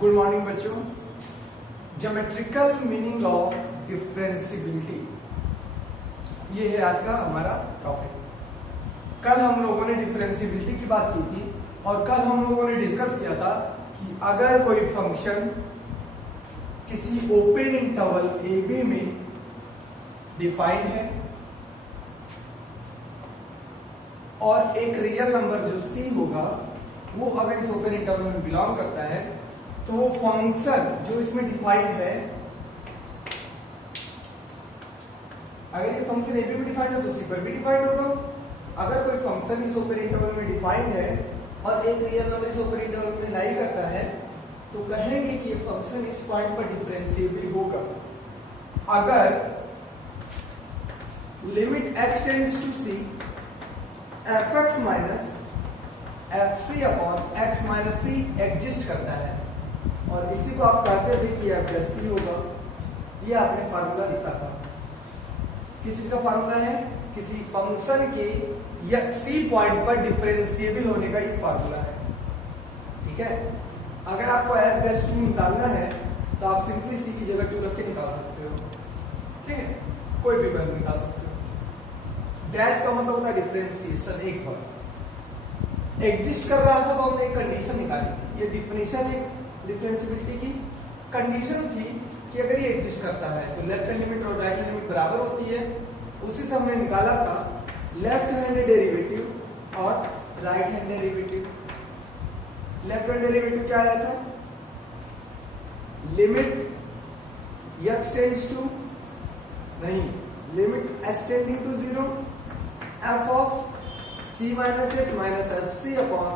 Good morning बच्चों। Geometrical meaning of differentiability, ये है आज का हमारा टॉपिक। कल हम लोगों ने डिफरेंशियबिलिटी की बात की थी और कल हम लोगों ने डिस्कस किया था कि अगर कोई फंक्शन किसी ओपन इंटरवल ए बी में डिफाइंड है और एक रियल नंबर जो सी होगा वो अगर इस ओपन इंटरवल में बिलोंग करता है तो वो फंक्शन जो इसमें डिफाइंड है, अगर ये फंक्शन ए बी में डिफाइंड है तो सी पर भी डिफाइंड होगा। अगर कोई फंक्शन इस ओपन इंटरवल में डिफाइंड है और एक रियल नंबर इस ओपन इंटरवल में लाई करता है तो कहेंगे कि ये फंक्शन इस पॉइंट पर डिफरेंशिएबल होगा अगर limit x tends to c fx minus fc upon x minus c exist करता है। और इसी को आप कहते थे कि f प्लस c होगा। ये आपने फार्मूला लिखा था। किस चीज का फार्मूला है? किसी फंक्शन के या c पॉइंट पर डिफरेंशिएबल होने का ये फार्मूला है। ठीक है, अगर आपको f प्लस 2 निकालना है तो आप सिंपली c की जगह 2 रख के निकाल सकते हो। ठीक है, कोई भी वैल्यू निकाल सकते हो। डैश का मतलब होता है डिफरेंशिएशन, एक बार एग्जिस्ट कर रहा था तो हमने एक कंडीशन निकाली थी। ये डिफिनेशन है डिफरेंशिएबिलिटी की। कंडीशन थी कि अगर ये एग्जिस्ट करता है तो लेफ्ट हैंड लिमिट और राइट हैंड लिमिट बराबर होती है। उसी से हमने निकाला था लेफ्ट हैंड डेरिवेटिव और right hand derivative. Left hand derivative क्या आया था? लिमिट x टेंड्स टू नहीं, limit h tending to 0 f of c minus h minus f c upon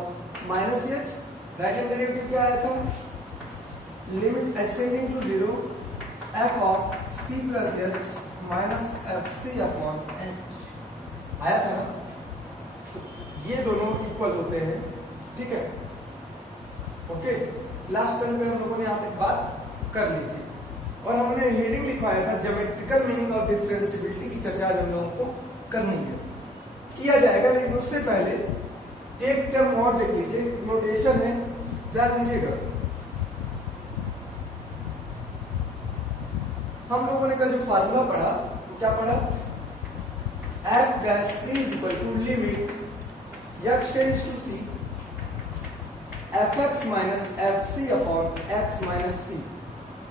minus h। Right hand derivative क्या आया था? Limit h tending to 0 f of c plus h minus f c upon h आया था ना। तो ये दोनों equal होते हैं। ठीक है, ओके। लास्ट टर्म में हम लोगों ने यहाँ तक बात कर ली थी और हमने हेडिंग लिखवाया था ज्योमेट्रिकल मीनिंग ऑफ डिफरेंशिएबिलिटी की चर्चा आज हम लोगों को करनी है, किया जाएगा। लेकिन उससे पहले एक टर्म और देख लीजिए, नोटेशन है, ध्यान दीजिएगा। हम लोगों ने कल जो फार्मूला पढ़ा वो क्या पढ़ा? f dash c is equal to limit x tends to c fx minus fc upon x minus c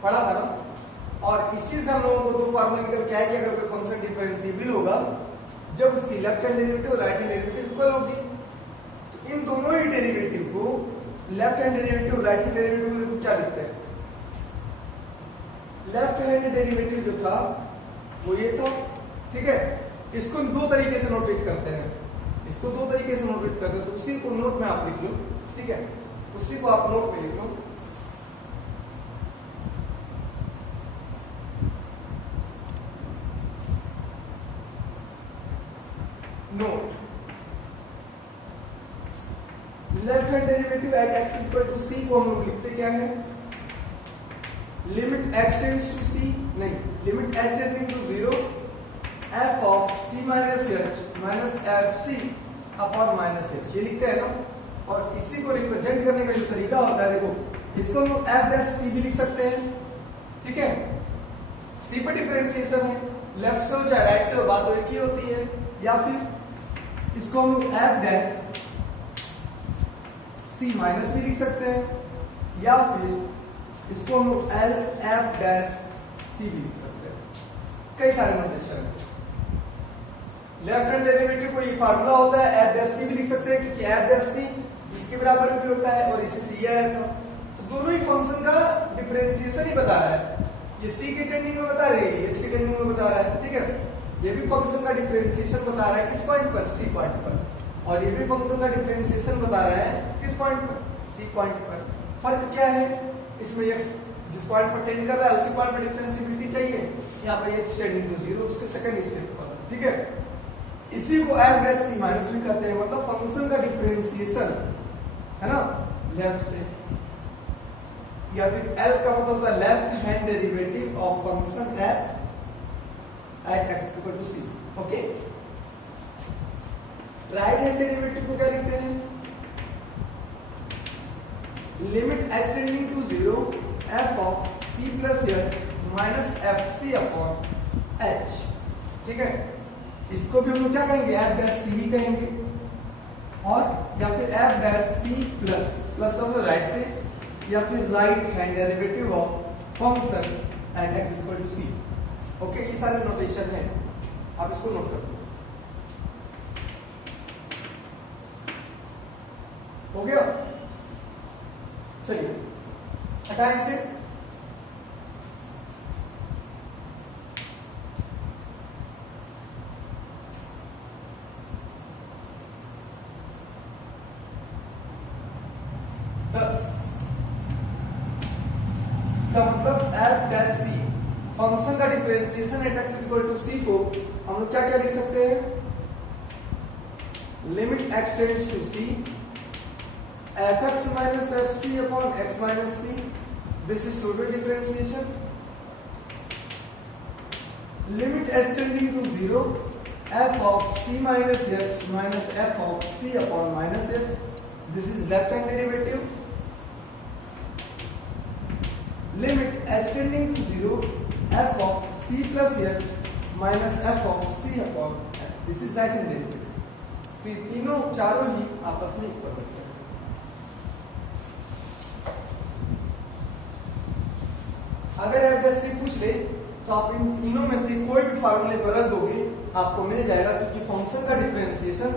पढ़ा था ना। और इसी से हम लोगों को दो फार्मूला निकल के आया कि अगर कोई फंक्शन डिफरेंशिएबल होगा जब उसकी लेफ्ट हैंड डेरिवेटिव और राइट हैंड डेरिवेटिव इक्वल होगी। तो इन दोनों ही डेरिवेटिव को, लेफ्ट हैंड डेरिवेटिव और राइट हैंड डेरिवेटिव को क्या लिखते हैं? लेफ्ट हैंड डेरिवेटिव जो था वो ये था। ठीक है, इसको दो तरीके से नोटेट करते हैं, इसको दो तरीके से नोटेट करते हैं। तो उसी को नोट में आप लिख लो। ठीक है, उसी को आप नोट में लिख लो। Note, left hand derivative at x equal to c को हम लोग लिखते क्या है? Limit x tends to c नहीं, limit h tending to 0 f of c minus h minus f c upon minus h, ये लिखते हैं ना। और इसी को रिप्रेजेंट करने का जो तरीका होता है, देखो, इसको हम लोग f डैश c भी लिख सकते हैं। ठीक है, c पर डिफरेंशिएशन है, लेफ्ट से हो चाहे राइट से हो, बात तो एक ही होती है। या फिर इसको हम लोग f डैश c माइनस भी लिख सकते हैं, या फिर इसको हम लोग l f डैश c भी लिख सकते हैं। कई सारे नोटेशन है। लेफ्ट हैंड डेरिवेटिव को ये फार्मूला होता है, f डैश c भी लिख सकते हैं क्योंकि f डैश c इसके बराबर भी होता है और इसे c आया था। तो दोनों ही फंक्शन का डिफरेंशिएशन ही बता रहा है। ये c के टेंडिंग में बता रही है, h के टेंडिंग में बता रहा है। ठीक है, ये भी फंक्शन का डिफरेंशिएशन बता रहा है किस पॉइंट पर? c पॉइंट पर। और ये भी फंक्शन का डिफरेंशिएशन बता रहा है किस पॉइंट पर? c पॉइंट पर। फर्क क्या है इसमें? x जिस पॉइंट पर टेंड कर रहा है उसी पॉइंट पर डिफरेंशिएबिलिटी चाहिए। यहाँ पर h टेंडिंग टू 0 उसके सेकंड स्टेप पर। ठीक है, इसी को f डैश c माइनस भी कहते हैं, मतलब फंक्शन का डिफरेंशिएशन है ना, लेफ्ट से। या फिर l का मतलब होता है left hand derivative of function f at x equal to c। Okay, right hand derivative को क्या लिखते हैं? Limit h tending to 0 derivative f of c plus h minus f c upon h. ठीक है, इसको भी हम लोग क्या कहेंगे, एफ डैश सी ही कहेंगे, और या फिर f dash c plus plus का मतलब राइट से, या फिर right hand derivative of function and x equal to c. Okay, ये सारे नोटेशन है, आप इसको नोट कर लो। हो गया, चलिए हटाएं इसे। इसका मतलब एफ डैश सी फंक्शन का differentiation at x equal to c को हम लोग क्या क्या लिख सकते हैं, limit x tends to c f x minus f c upon x minus c, this is total differentiation. Limit s tending to zero f of c minus h minus f of c upon minus h, this is left hand derivative. Limit h tending to 0 f of c plus h minus f of c upon h, this is right hand derivative। तो ये तीनों चारों ही आपस में equal होते हैं। अगर f dash c पूछ ले तो आप इन तीनों में से कोई भी फार्मूले पर रख दोगे, आपको मिल जाएगा, क्योंकि फंक्शन का डिफरेंशिएशन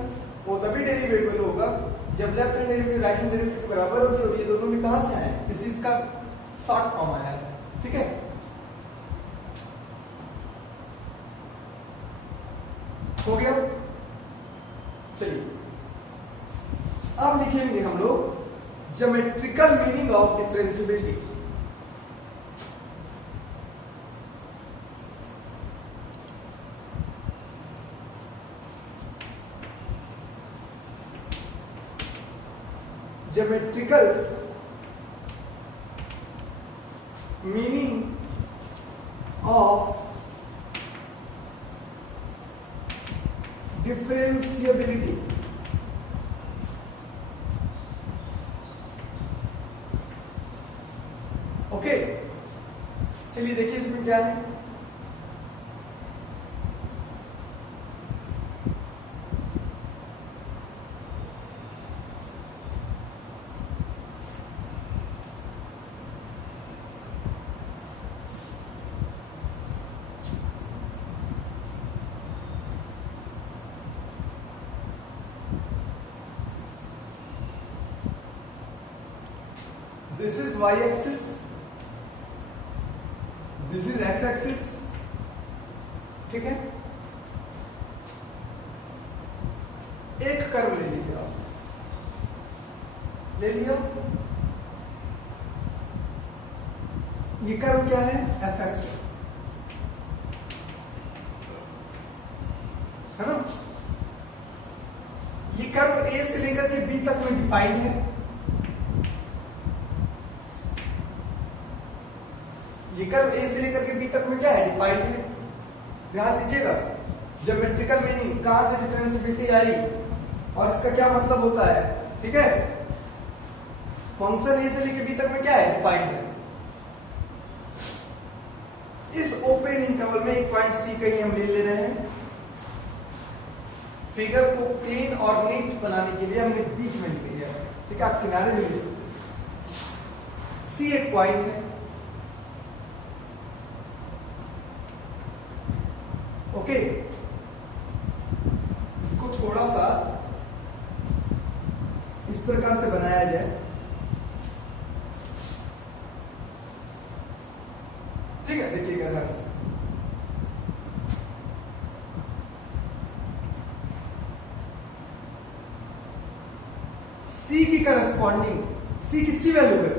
वो तभी डेरिवेबल होगा जब left hand derivative right hand derivative के बराबर होगी, और ये दोनों भी कहां से आए, दिस इज का शॉर्ट फॉर्म आया है। ठीक है, हो गया। चलिए अब लिखेंगे हम लोग geometrical meaning of differentiability. Geometrical meaning of differentiability। Okay, चलिए देखिए इसमें क्या है। This is y axis, this is x axis। ठीक है, एक कर्व ले लीजिए आप, ले लिया, ये कर्व क्या है, fx है ना। ये कर्व a से लेकर के b तक में डिफाइंड है। ये कर्व a से लेकर के b तक में क्या है, डिफाइंड है। ध्यान दीजिएगा, ज्योमेट्रिकल मीनिंग कहां से डिफरेंशिएबिलिटी आई और इसका क्या मतलब होता है। ठीक है, फंक्शन a से लेकर b तक में क्या है, डिफाइंड है। इस ओपन इंटरवल में एक पॉइंट c कहीं हम ले रहे हैं। फिगर को क्लीन और नीट बनाने के लिए हमने बीच में लिख लिया। ठीक है, आप किनारे में ले सकते हैं। c एक पॉइंट है। ओके, इसको थोड़ा सा इस प्रकार से बनाया जाए। ठीक है, देखिएगा ध्यान से। C की करस्पॉन्डिंग, C किसकी वैल्यू है,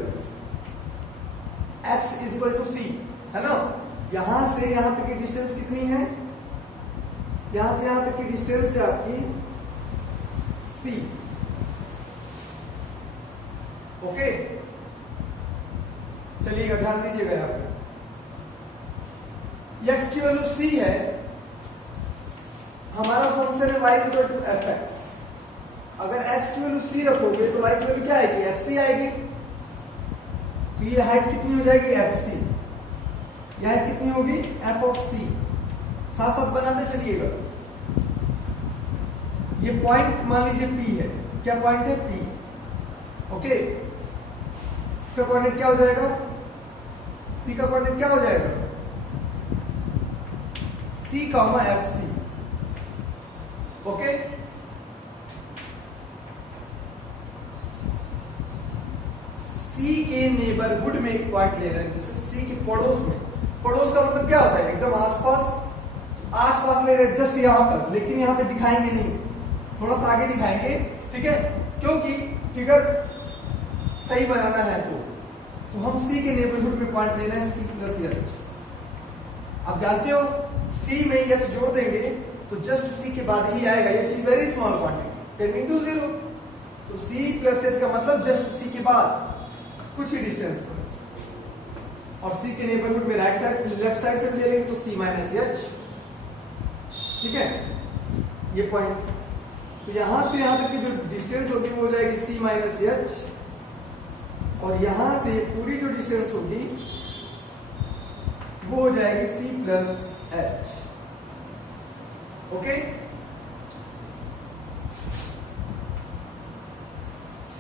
x is equal to C है ना। यहां से यहां तक की डिस्टेंस कितनी है, यहां से यहां तक की डिस्टेंस है आपकी c। ओके, चलिएगा ध्यान दीजिएगा, यहां पे x की वैल्यू c है, हमारा फंक्शन है y इक्वल टू fx। अगर x की वैल्यू c रखोगे तो y की वैल्यू क्या आएगी, fc आएगी। तो ये हाइट कितनी हो जाएगी एफ सी, यह हाइट कितनी होगी एफ ऑफ सी। साथ साथ बनाते चलिएगा। ये पॉइंट मान लीजिए पी है, क्या पॉइंट है पी, ओके। इसका कोऑर्डिनेट क्या हो जाएगा, पी का कोऑर्डिनेट क्या हो जाएगा C comma F C, okay. सी के नेबरहुड में एक पॉइंट ले रहे हैं, जैसे सी के पड़ोस में। पड़ोस का मतलब क्या होता है, एकदम आसपास, आसपास ले रहे हैं जस्ट यहां पर, लेकिन यहां पे दिखाएंगे नहीं, थोड़ा सा आगे दिखाएंगे, ठीक है, क्योंकि फिगर सही बनाना है। तो हम सी के नेबरहुड में पॉइंट ले रहे हैं सी प्लस एच। आप जानते हो सी में एच जोड़ देंगे तो जस्ट सी के बाद ही आएगा, ये चीज वेरी स्मॉल क्वांटिटी 10 into 0। तो सी प्लस एच का मतलब जस्ट सी के बाद कुछ ही डिस्टेंस पर, और सी के नेबरहुड में राइट साइड लेफ्ट साइड से भी ले लेंगे तो सी माइनस एच, ठीक है, ये पॉइंट। तो यहां से यहां तक की जो डिस्टेंस होगी वो हो जाएगी सी माइनस एच, और यहां से पूरी जो डिस्टेंस होगी वो हो जाएगी c plus h, okay.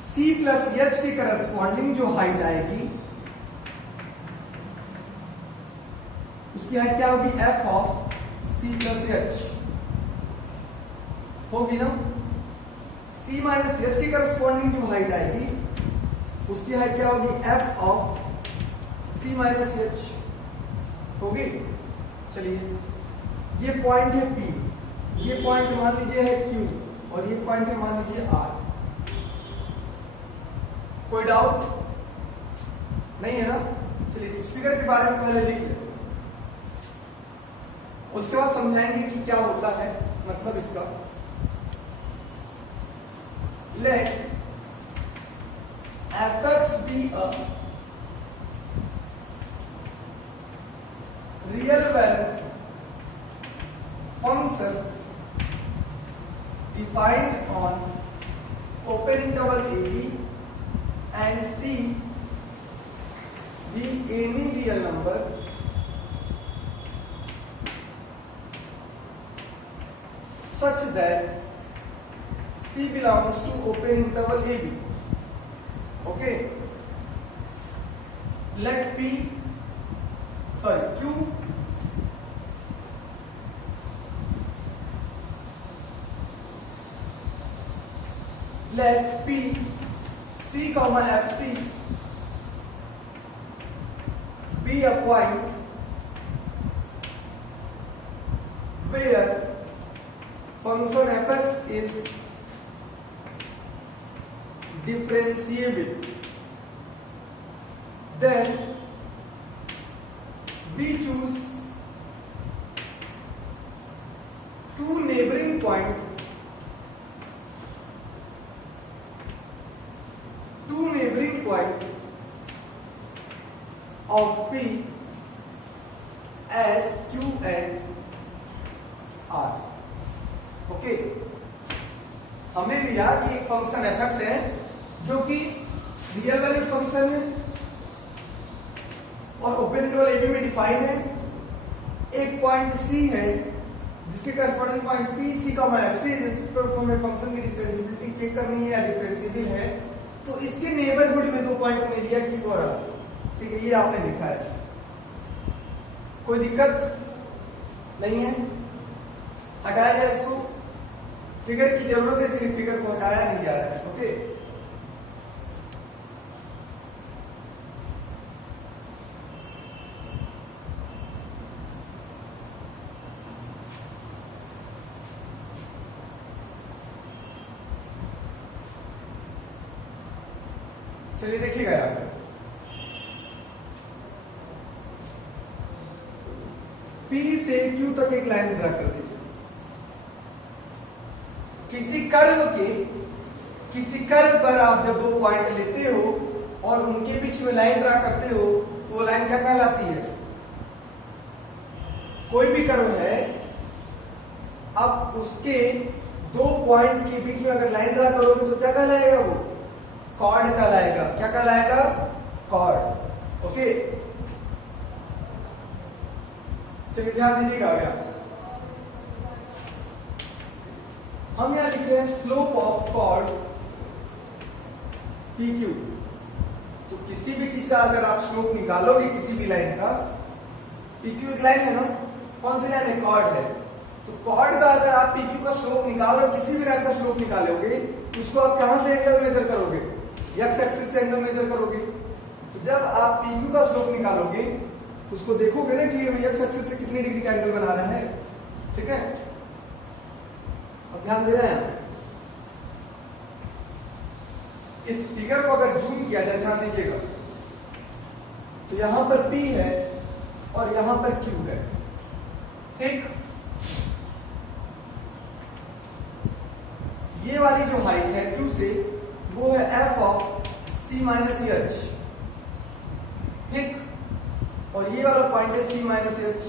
C plus h के करस्पॉन्डिंग जो हाइट आएगी उसकी हाइट क्या होगी f of c plus h होगी ना। सी माइनस एच की करस्पॉन्डिंग जो हाइट आएगी उसकी हाइट क्या होगी f of c minus h होगी। चलिए ये पॉइंट है पी, ये पॉइंट मान लीजिए है क्यू, और ये पॉइंट है मान लीजिए आर। कोई डाउट नहीं है ना। चलिए इस फिगर के बारे में पहले लिख लेते हैं, उसके बाद समझाएंगे कि क्या होता है मतलब इसका। Let fx be a real valued function defined on open interval ab and c be any real number such that c belongs to open interval ab, okay. Let q let p c comma fc be a point where function fx is differentiable, then we choose two neighboring points of P as Q and R, okay. हमने लिया कि एक function fx है जो कि real valued function है और open interval ab में डिफाइंड है। एक पॉइंट c है जिसके करस्पॉन्डिंग पॉइंट p c का fc, जिस पर हमें फंक्शन की डिफरेंशिएबिलिटी चेक करनी है या डिफरेंशिएबल है, तो इसके नेबरहुड में दो पॉइंट हमने लिया q और r, ठीक है, ये आपने लिखा है। कोई दिक्कत नहीं है, हटाया जाए इसको, फिगर की जरूरत है इसलिए फिगर को हटाया नहीं जा रहा है, ओके। चलिए देखिएगा यहाँ पे P से Q तक एक लाइन ड्रा कर दीजिए। किसी कर्व पर आप जब दो पॉइंट लेते हो और उनके बीच में लाइन ड्रा करते हो तो वो लाइन क्या कहलाती है? कोई भी कर्व है, अब उसके दो पॉइंट के बीच में अगर लाइन ड्रा करोगे तो क्या कहलाएगा? वो कॉर्ड कहलाएगा। क्या कहलाएगा? कॉर्ड। ओके, चलिए ध्यान दीजिएगा। आगे हम यहां लिख रहे हैं slope of chord P Q. तो किसी भी चीज का अगर आप स्लोप निकालोगे किसी भी लाइन का, पी क्यू एक लाइन है ना, कौन सी लाइन है? कॉर्ड है। तो कॉर्ड का अगर आप पी क्यू का स्लोप निकालो, किसी भी लाइन का स्लोप निकालोगे, उसको आप कहां से एंगल मेजर करोगे? एक्स एक्सिस से एंगल मेजर करोगे। तो जब आप पी क्यू का स्लोप निकालोगे तो उसको देखोगे ना कि एक्स एक्सिस से कितनी डिग्री का एंगल बना रहा है। ठीक है, अब ध्यान दे रहे हैं। इस फिगर को अगर जूम किया जाए, ध्यान दीजिएगा, तो यहां पर P है और यहां पर Q है। ठीक, ये वाली जो हाइट है Q से, वो है f of c minus H. ठीक, और ये वाला पॉइंट है c माइनस एच।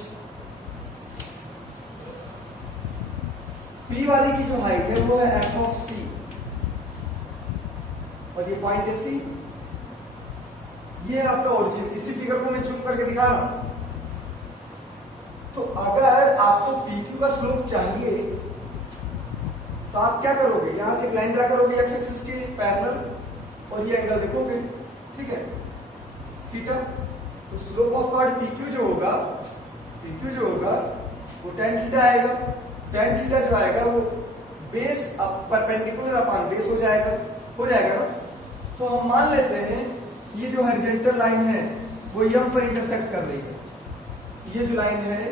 P वाली की जो हाइट है वो है f ऑफ c, और ये पॉइंट है C। ये है आपका ओरिजिन। इसी फिगर को मैं जूम करके दिखा रहा हूं। तो अगर आपको PQ का स्लोप चाहिए तो आप क्या करोगे? यहां से एक लाइन ड्रा करोगे एक्स एक्सिस के पैरेलल, और ये एंगल देखोगे। ठीक है, थीटा। तो स्लोप ऑफ कॉर्ड PQ जो होगा, वो tan थीटा आएगा। tan थीटा जो आएगा वो बेस परपेंडिकुलर अपॉन बेस हो जाएगा ना। तो हम मान लेते हैं ये जो हॉरिजॉन्टल लाइन है वो यम पर इंटरसेक्ट कर रही है। ये जो लाइन है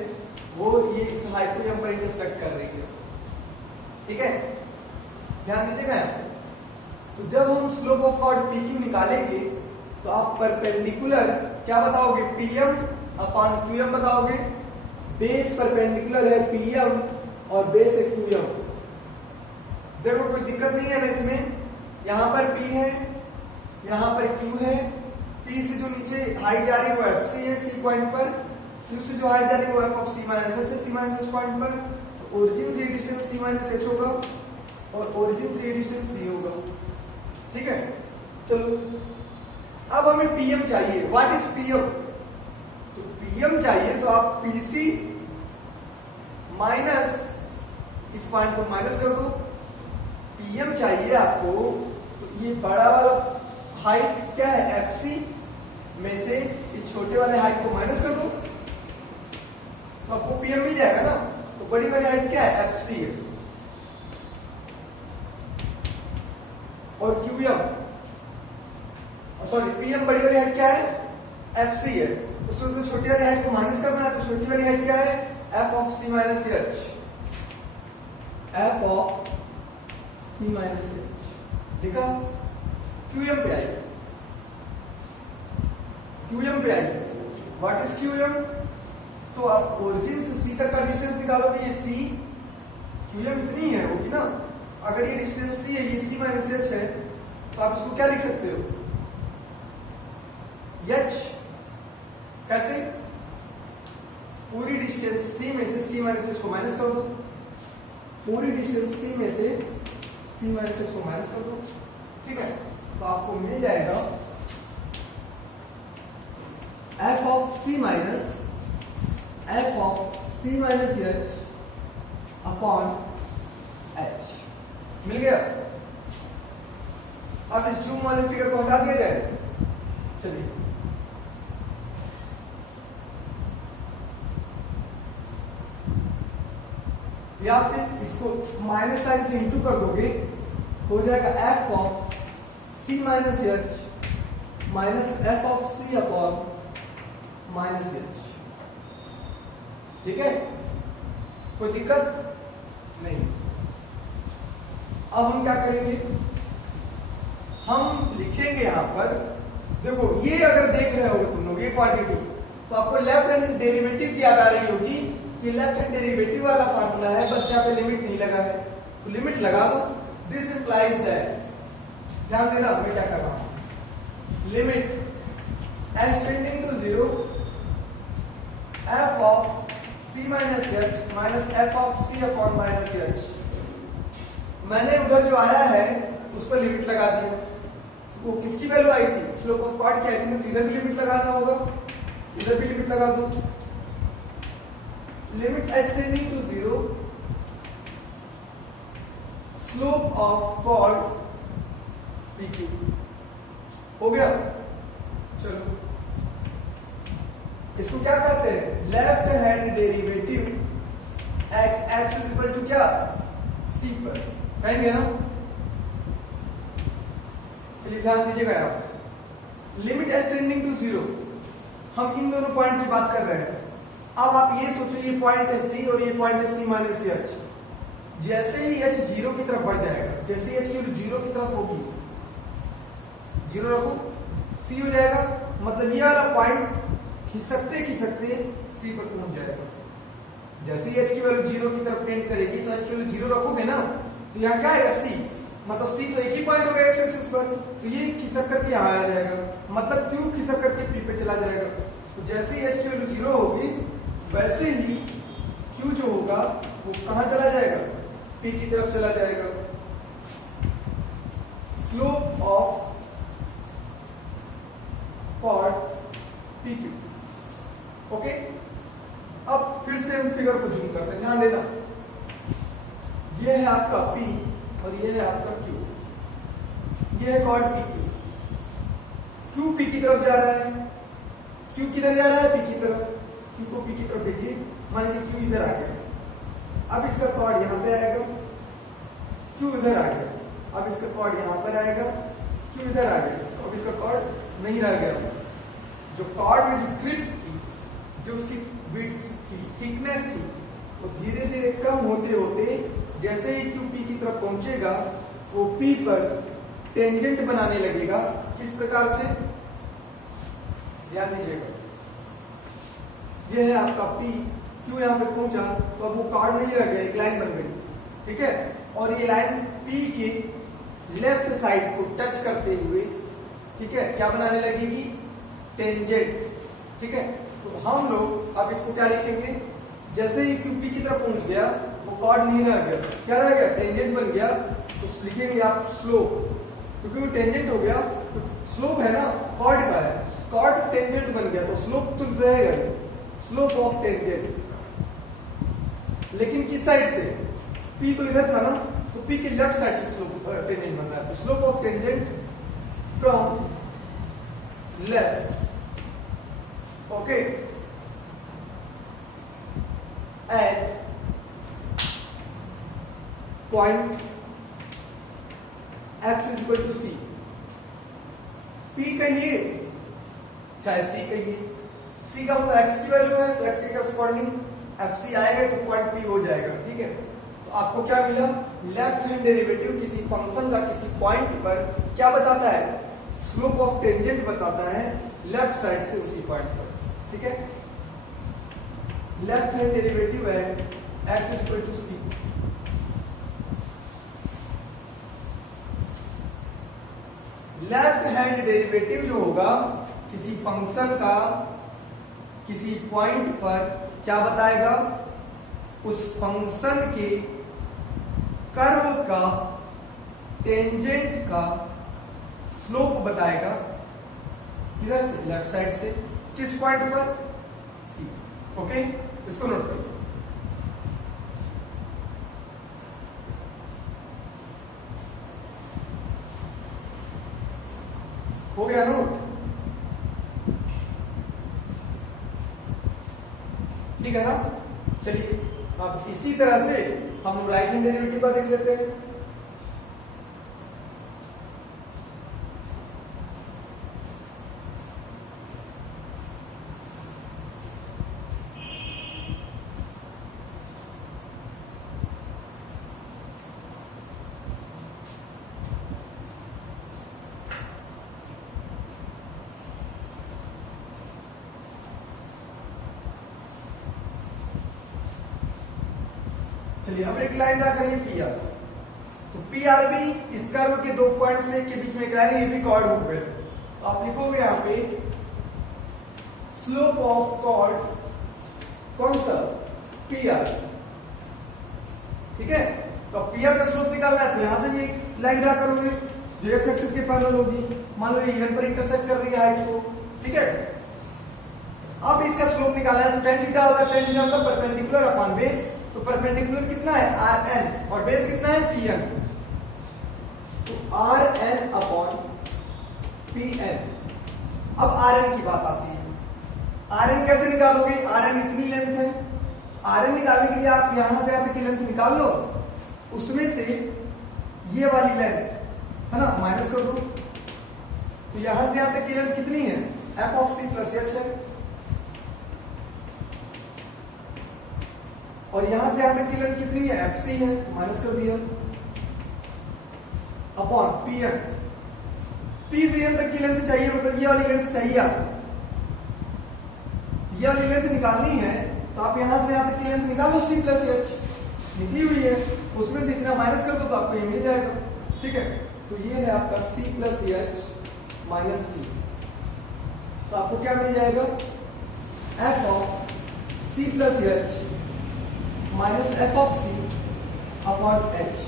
वो ये इस हाइट को यम पर इंटरसेक्ट कर रही है। ठीक है, ध्यान दीजिएगा। तो जब हम स्लोप ऑफ कॉर्ड PQ निकालेंगे तो आप परपेंडिकुलर क्या बताओगे? PM अपॉन QM बताओगे। बेस परपेंडिकुलर है PM और बेस है QM। देखो कोई दिक्कत नहीं है ना इसमें। यहां पर P है, यहां पर Q है। P से जो नीचे हाइट जा रही है वो FC है C पॉइंट पर। Q से जो हाइट जा रही है वो F of C minus H है C माइनस H पॉइंट पर। तो ओरिजिन से डिस्टेंस C माइनस H होगा और ओरिजिन से डिस्टेंस C होगा। ठीक है, चलो अब हमें PM चाहिए। What is PM? तो PM चाहिए तो आप PC माइनस इस पॉइंट को माइनस कर दो। PM चाहिए आपको, तो ये बड़ा वाला हाइट क्या है? FC में से इस छोटे वाले हाइट को माइनस कर दो तो आपको PM मिल जाएगा ना। तो बड़ी वाली हाइट क्या है? FC है। और QM, सॉरी PM बड़ी वाली हाइट क्या है? FC है। उसमें से छोटी वाली हाइट को माइनस करना है। तो छोटी वाली हाइट क्या है? F of C minus H। F of C minus H लिखा। QM पे आइए, QM पे आइए। What is QM? तो आप ओरिजिन से C तक का डिस्टेंस निकालोगे। ये C, QM इतनी है होगी ना। अगर ये डिस्टेंस C है, ये C माइनस H है, तो आप इसको क्या लिख सकते हो? H। कैसे? पूरी डिस्टेंस C में से C माइनस H को माइनस कर दो। पूरी डिस्टेंस C में से C माइनस H को माइनस कर दो। ठीक है, तो आपको मिल जाएगा F of C minus H upon H। मिल गया। अब इस जूम वाले फिगर को हटा दिया जाए। चलिए, या फिर इसको माइनस साइन से इंटू कर दोगे तो हो जाएगा F of C minus H minus F of C upon minus H। ठीक है, कोई दिक्कत नहीं। अब हम क्या करेंगे? हम लिखेंगे यहां पर, देखो ये अगर देख रहे होगे तुम लोग ये क्वांटिटी, तो आपको लेफ्ट हैंड डेरिवेटिव की याद आ रही होगी कि लेफ्ट हैंड डेरिवेटिव वाला फार्मूला है, बस यहाँ पे लिमिट नहीं लगा है। तो लिमिट लगा दो। दिस इंप्लाइज दैट, ध्यान देना मैं क्या कर रहा हूं, limit s tending to 0 f of C minus H minus F of C upon minus H। मैंने उधर जो आया है उस पर लिमिट लगा दी। तो वो किसकी वैल्यू आई थी? स्लोप ऑफ कॉर्ड क्या है, तो इधर भी लिमिट लगाना होगा, इधर भी लिमिट लगा दो, limit h tending to 0, slope of chord PQ। हो गया। चलो इसको क्या कहते हैं, left hand derivative at x is equal to क्या, c पर, कहेंगे ना। चलिए ध्यान दीजिएगा यहाँ, लिमिट h टेंडिंग टू 0, हम इन दोनों पॉइंट की बात कर रहे हैं। अब आप ये सोचो, ये पॉइंट है c और ये पॉइंट है c माइनस h। जैसे ही h 0 की तरफ बढ़ जाएगा, जैसे ही h की वैल्यू 0 की तरफ होगी, 0 रखो, c हो जाएगा, मतलब ये वाला पॉइंट खिसकते खिसकते c पर पहुंच जाएगा। जैसे ही h की वैल्यू 0 की तरफ टेंड करेगी, तो h की वैल्यू 0 रखोगे ना, तो यहाँ क्या आएगा c, मतलब c तो एक ही पॉइंट हो गया x एक्सिस पर, तो ये खिसक करके यहाँ आ जाएगा, मतलब q खिसक करके p पे चला जाएगा। तो जैसे ही h की वैल्यू 0 होगी, वैसे ही q जो होगा वो कहाँ चला जाएगा, p की तरफ चला जाएगा। Slope of chord PQ। Okay, अब फिर से हम फिगर को जूम करते हैं, ध्यान देना। ये है आपका P और ये है आपका Q, ये है कॉर्ड PQ। Q P की तरफ जा रहा है, Q किधर जा रहा है, P की तरफ। Q को P की तरफ भेजिए, मान लीजिए Q इधर आ गया, अब इसका कॉर्ड यहाँ पे आएगा, Q इधर आ गया, अब इसका कॉर्ड यहाँ पर आएगा, Q इधर आ गया, अब इसका कॉर्ड नहीं रह गया। जो कॉर्ड में जो ग्रिप थी, जो उसकी विड्थ थी, थिकनेस थी, वो धीरे धीरे कम होते होते जैसे ही Q P की तरफ पहुंचेगा, वो P पर टेंजेंट बनाने लगेगा। किस प्रकार से, ध्यान दीजिएगा, ये है आपका P, Q यहाँ पे पहुंचा, तो अब वो कॉर्ड नहीं रह गया, एक लाइन बन गई, ठीक है। और ये लाइन P के लेफ्ट साइड को टच करते हुए, ठीक है, क्या बनाने लगेगी, टेंजेंट, ठीक है। तो हम लोग अब इसको क्या लिखेंगे, जैसे ही Q P की तरफ पहुंच गया, वो कॉर्ड नहीं रह गया, क्या रह गया, टेंजेंट बन गया, तो लिखेंगे आप स्लोप, क्योंकि वो टेंजेंट हो गया, तो स्लोप है ना, कॉर्ड का है, कॉर्ड टेंजेंट बन गया, तो स्लोप तो रहेगा, स्लोप ऑफ टेंजेंट। लेकिन किस साइड से, P तो इधर था ना, तो P के लेफ्ट साइड से स्लोप टेंजेंट बन रहा है, तो slope of tangent from left, okay, at point x is equal to c। P कहिए चाहे c कहिए, c का मतलब x की वैल्यू है, तो x के करस्पॉन्डिंग fc आएगा, तो पॉइंट P हो जाएगा, ठीक है। तो आपको क्या मिला, लेफ्ट हैंड डेरिवेटिव किसी फंक्शन का किसी पॉइंट पर क्या बताता है, स्लोप ऑफ टेंजेंट बताता है, लेफ्ट साइड से उसी पॉइंट पर, ठीक है। लेफ्ट हैंड डेरिवेटिव है x is equal to c। Left hand derivative जो होगा किसी फंक्शन का किसी पॉइंट पर क्या बताएगा, उस फंक्शन के कर्व का टेंजेंट का स्लोप बताएगा, किधर से, लेफ्ट साइड से, किस पॉइंट पर, C, ओके। इसको नोट करिए। हो गया नोट, ठीक है ना। चलिए अब इसी तरह से हम राइट हैंड डेरिवेटिव का देख लेते हैं। चलिए हम एक लाइन ड्रा करिए पी आर, तो पी आर भी इस कर्व के दो पॉइंट से के बीच में एक लाइन है, ये भी कॉर्ड हो गए, तो आप लिखोगे यहाँ पे स्लोप ऑफ कॉर्ड, कौन सा, पी आर, ठीक है। तो पी आर का स्लोप निकालना है, तो यहां से भी एक लाइन ड्रा करोगे, जो एक्स एक्सिस के पैरेलल होगी। मान लो ये इवन पर इंटरसेक्ट कर रही है हाइट को, ठीक है। अब इसका स्लोप निकाला है तो tan थीटा होगा, tan थीटा मतलब परपेंडिकुलर अपॉन बेस। तो परपेंडिकुलर कितना है Rn और बेस कितना है Pn। तो Rn अपॉन Pn। अब Rn की बात आती है, Rn कैसे निकालोगे? Rn इतनी लेंथ है, Rn निकालने के लिए आप यहां से यहां तक की लेंथ निकाल लो, उसमें से ये वाली लेंथ है ना माइनस कर दो। तो यहां से यहां तक की लेंथ कितनी है? f of c plus h है, और यहां से यहां तक की लेंथ कितनी है? fc है, तो माइनस कर दिया अपॉन pn। p से n तक की लेंथ चाहिए, मतलब ये वाली लेंथ चाहिए आपको। ये वाली लेंथ निकालनी है तो आप यहां से यहां तक की लेंथ निकालो, c प्लस h निकली हुई है, उसमें से इतना माइनस कर दो तो आपको ये मिल जाएगा, ठीक है। तो ये है आपका c plus h minus c। तो आपको क्या मिल जाएगा? f of c plus h minus f of c upon h।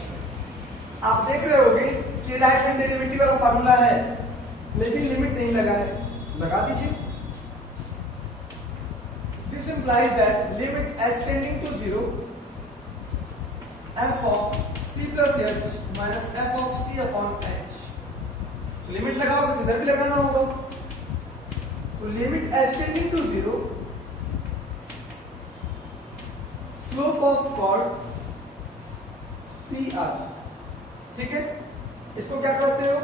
आप देख रहे होगे कि राइट हैंड डेरिवेटिव वाला फार्मूला है, लेकिन लिमिट नहीं लगा है, लगा दीजिए। This implies that limit h tending to 0 f of c plus h minus f of c upon h। Limit लगाओगे तो इधर भी लगाना होगा। तो limit h tending to 0 slope of chord PR, ठीक है। इसको क्या करते हो?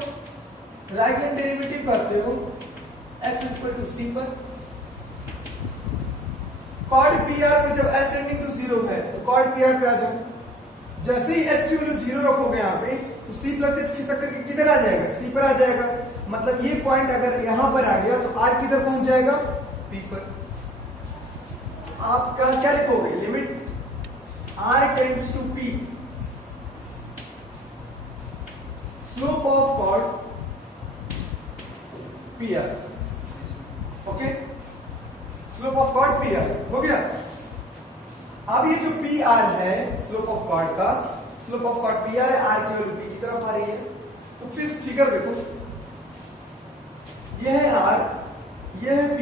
राइट हैंड डेरिवेटिव करते हो x इक्वल टू c पर। कॉर्ड PR पे जब h टेंडिंग टू 0 है तो कॉर्ड PR पे आ जाओ। जैसे ही h की वैल्यू 0 रखोगे यहाँ पे तो c प्लस h खिसक करके किधर आ जाएगा? c पर आ जाएगा। मतलब ये पॉइंट अगर यहां पर आ गया तो r किधर पहुंच जाएगा? p पर। आप क्या लिखोगे? Limit r tends to p slope of chord PR, okay. Slope of chord PR हो गया। अब ये जो PR है स्लोप ऑफ कॉर्ड का, स्लोप ऑफ कॉर्ड PR है, r की वैल्यू p की तरफ आ रही है। तो फिर फिगर देखो, ये है r, ये है p।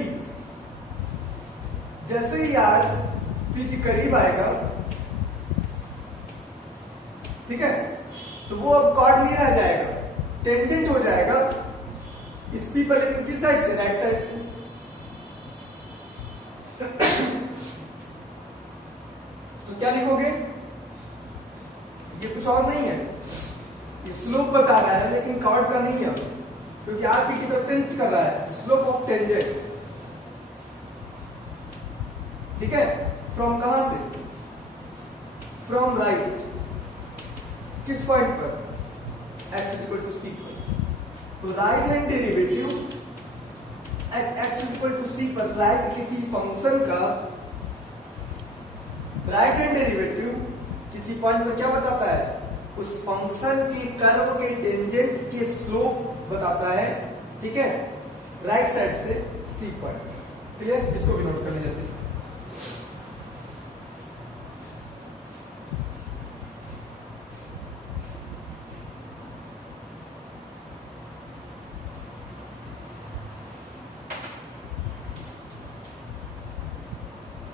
जैसे ही r p के करीब आएगा, ठीक है, तो वो अब कॉर्ड नहीं रह जाएगा, टेंजेंट हो जाएगा इस p पर, लेकिन किस साइड से? राइट साइड से। तो क्या लिखोगे? ये कुछ और नहीं है, ये स्लोप बता रहा है लेकिन कॉर्ड का नहीं है, क्योंकि r p की तरफ टेंट कर रहा है। स्लोप ऑफ टेंजेंट, ठीक है। फ्रॉम कहां से? From right. किस पॉइंट पर? x इक्वल टू c पर। तो right hand derivative x equal to c पर राइट किसी फंक्शन का राइट हैंड डेरिवेटिव किसी पॉइंट पर क्या बताता है? उस फंक्शन के कर्व के टेंजेंट के स्लोप बताता है, ठीक है, राइट साइड से c पॉइंट। क्लियर? इसको भी नोट कर लीजिए।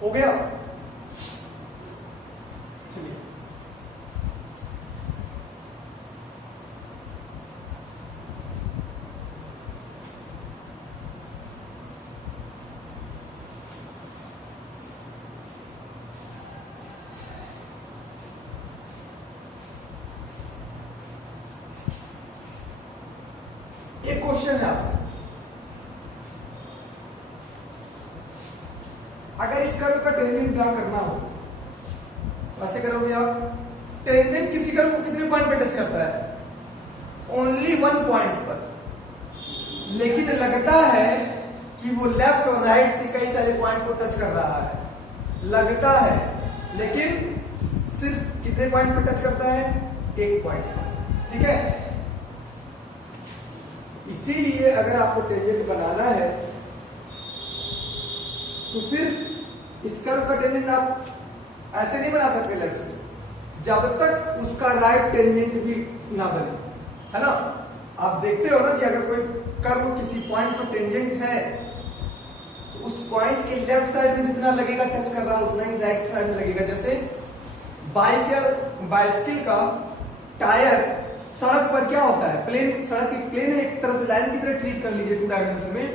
हो गया? चलिए एक क्वेश्चन है आपसे, अगर इस कर्व का टेंजेंट ड्रा करना हो ऐसे करोगे आप। टेंजेंट किसी कर्व को कितने पॉइंट पर टच करता है? ओनली वन पॉइंट पर, लेकिन लगता है कि वो लेफ्ट और राइट से कई सारे पॉइंट को टच कर रहा है। लगता है, लेकिन सिर्फ कितने पॉइंट पर टच करता है? एक पॉइंट पर, ठीक है। इसीलिए अगर आपको टेंजेंट बनाना है तो सिर्फ इस कर्व का टेंजेंट आप ऐसे नहीं बना सकते लेफ्ट से, जब तक उसका राइट टेंजेंट भी ना बने, है ना। आप देखते हो ना कि अगर कोई कर्व किसी पॉइंट पर टेंजेंट है तो उस पॉइंट के लेफ्ट साइड में जितना लगेगा टच कर रहा उतना ही राइट साइड में लगेगा। जैसे बाइक या बाइसिकल का टायर सड़क पर क्या होता है, प्लेन, सड़क एक प्लेन है, एक तरह से लाइन की तरह ट्रीट कर लीजिए, टू डायमेंशन में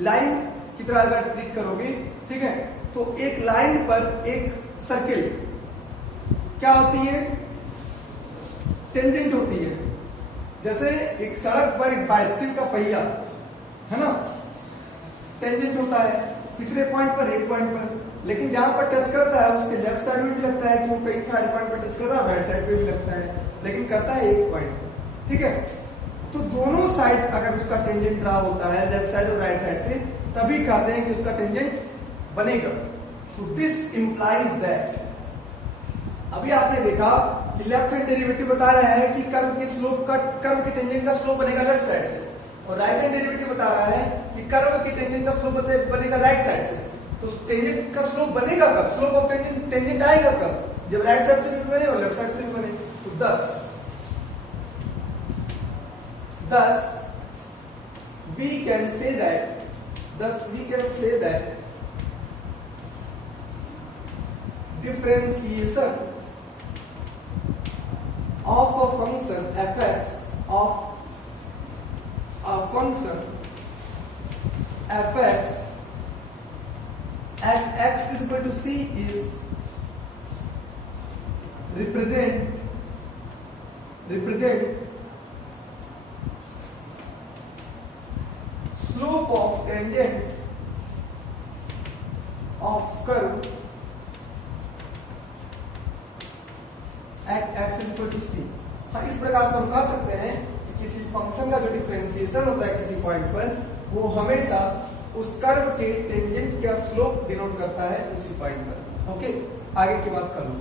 लाइन की तरह अगर ट्रीट करोगे, ठीक है, तो एक लाइन पर एक सर्किल क्या होती है, टेंजेंट होती है। जैसे एक सड़क पर एक बाइसिकल का पहिया है ना, टेंजेंट होता है कितने पॉइंट पर, एक पॉइंट पर, लेकिन जहां पर टच करता है उसके लेफ्ट साइड में भी लगता है कि वो कई सारे पॉइंट पर टच कर रहा है, राइट साइड पे भी लगता है, लेकिन करता है एक पॉइंट पर, ठीक है। तो दोनों साइड अगर उसका टेंजेंट रहा होता है लेफ्ट साइड और राइट साइड से, तभी कहते हैं कि उसका टेंजेंट बनेगा। तो दिस इंप्लाइज दैट, अभी आपने देखा कि लेफ्ट हैंड डेरिवेटिव बता रहा है कि कर्व के स्लोप का, कर्व के टेंजेंट का स्लोप बनेगा लेफ्ट साइड से, और राइट हैंड डेरिवेटिव बता रहा है कि कर्व के टेंजेंट का स्लोप बनेगा राइट साइड से। तो टेंजेंट का स्लोप बनेगा कब, स्लोप ऑफ टेंजेंट आएगा कब, जब राइट साइड से भी बने और लेफ्ट साइड से भी बने। तो thus we can say that differentiation of a function fx at x is equal to c is represent slope of tangent of curve at x is equal to c। हाँ, इस प्रकार से हम कह सकते हैं कि किसी फंक्शन का जो डिफरेंशिएशन होता है किसी पॉइंट पर, वो हमेशा उस कर्व के टेंजेंट का स्लोप डिनोट करता है उसी पॉइंट पर। ओके, आगे की बात करूँ।